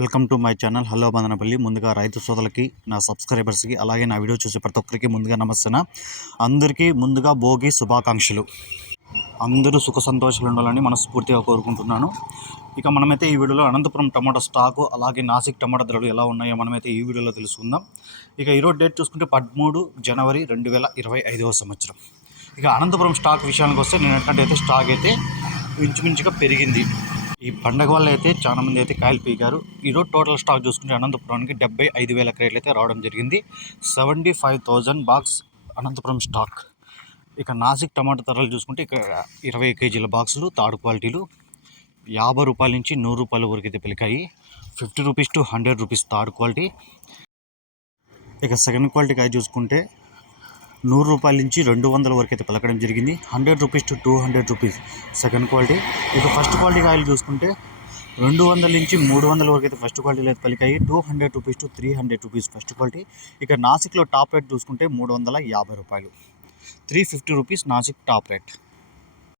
Welcome to my channel. Hello Bandanapalli. ముందుగా రైతు సోదరులకి నా సబ్స్క్రైబర్స్కి అలాగే నా వీడియో చూసే ప్రతి ఒక్కరికి ముందుగా నమస్తే అందరికీ ముందుగా భోగి శుభాకాంక్షలు. అందరూ సుఖ సంతోషాలు ఉండాలని మనస్ఫూర్తిగా కోరుకుంటున్నాను. ఇక మనమైతే ఈ వీడియోలో అనంతపురం టమాటా స్టాకు అలాగే నాసిక్ టమాటా ధరలు ఎలా ఉన్నాయో మనమైతే ఈ వీడియోలో తెలుసుకుందాం. ఇక ఈరోజు డేట్ చూసుకుంటే పదమూడు జనవరి రెండు వేల ఇరవై ఐదవ సంవత్సరం. ఇక అనంతపురం స్టాక్ విషయానికి వస్తే నేను అయితే స్టాక్ అయితే ఇంచుమించుగా పెరిగింది. ఈ పండగ వల్ల అయితే చాలా మంది అయితే కాయలు పీకారు. ఈరోజు టోటల్ స్టాక్ చూసుకుంటే అనంతపురానికి డెబ్బై ఐదు వేల క్రేట్లు అయితే రావడం జరిగింది. Seventy five thousand box Anantapuram stock ఇక నాసిక్ టమాటా ధరలు చూసుకుంటే ఇక్కడ ఇరవై కేజీల బాక్సులు థర్డ్ క్వాలిటీలు యాభై రూపాయల నుంచి నూరు రూపాయల వరకు అయితే పెలికాయి. Fifty rupees to hundred rupees third quality ఇక సెకండ్ క్వాలిటీ కాయ చూసుకుంటే నూరు రూపాయల నుంచి రెండు వందల వరకు అయితే పలకడం జరిగింది. Hundred rupees to two hundred rupees second quality. ఇక ఫస్ట్ క్వాలిటీ కాయలు చూసుకుంటే రెండు వందల నుంచి మూడు వందల వరకు అయితే ఫస్ట్ క్వాలిటీలో అయితే పలికాయి. Two hundred rupees to three hundred rupees first quality. ఇక నాసిక్లో టాప్ రేట్ చూసుకుంటే మూడు వందల యాభై రూపాయలు. Three fifty rupees Nashik top rate.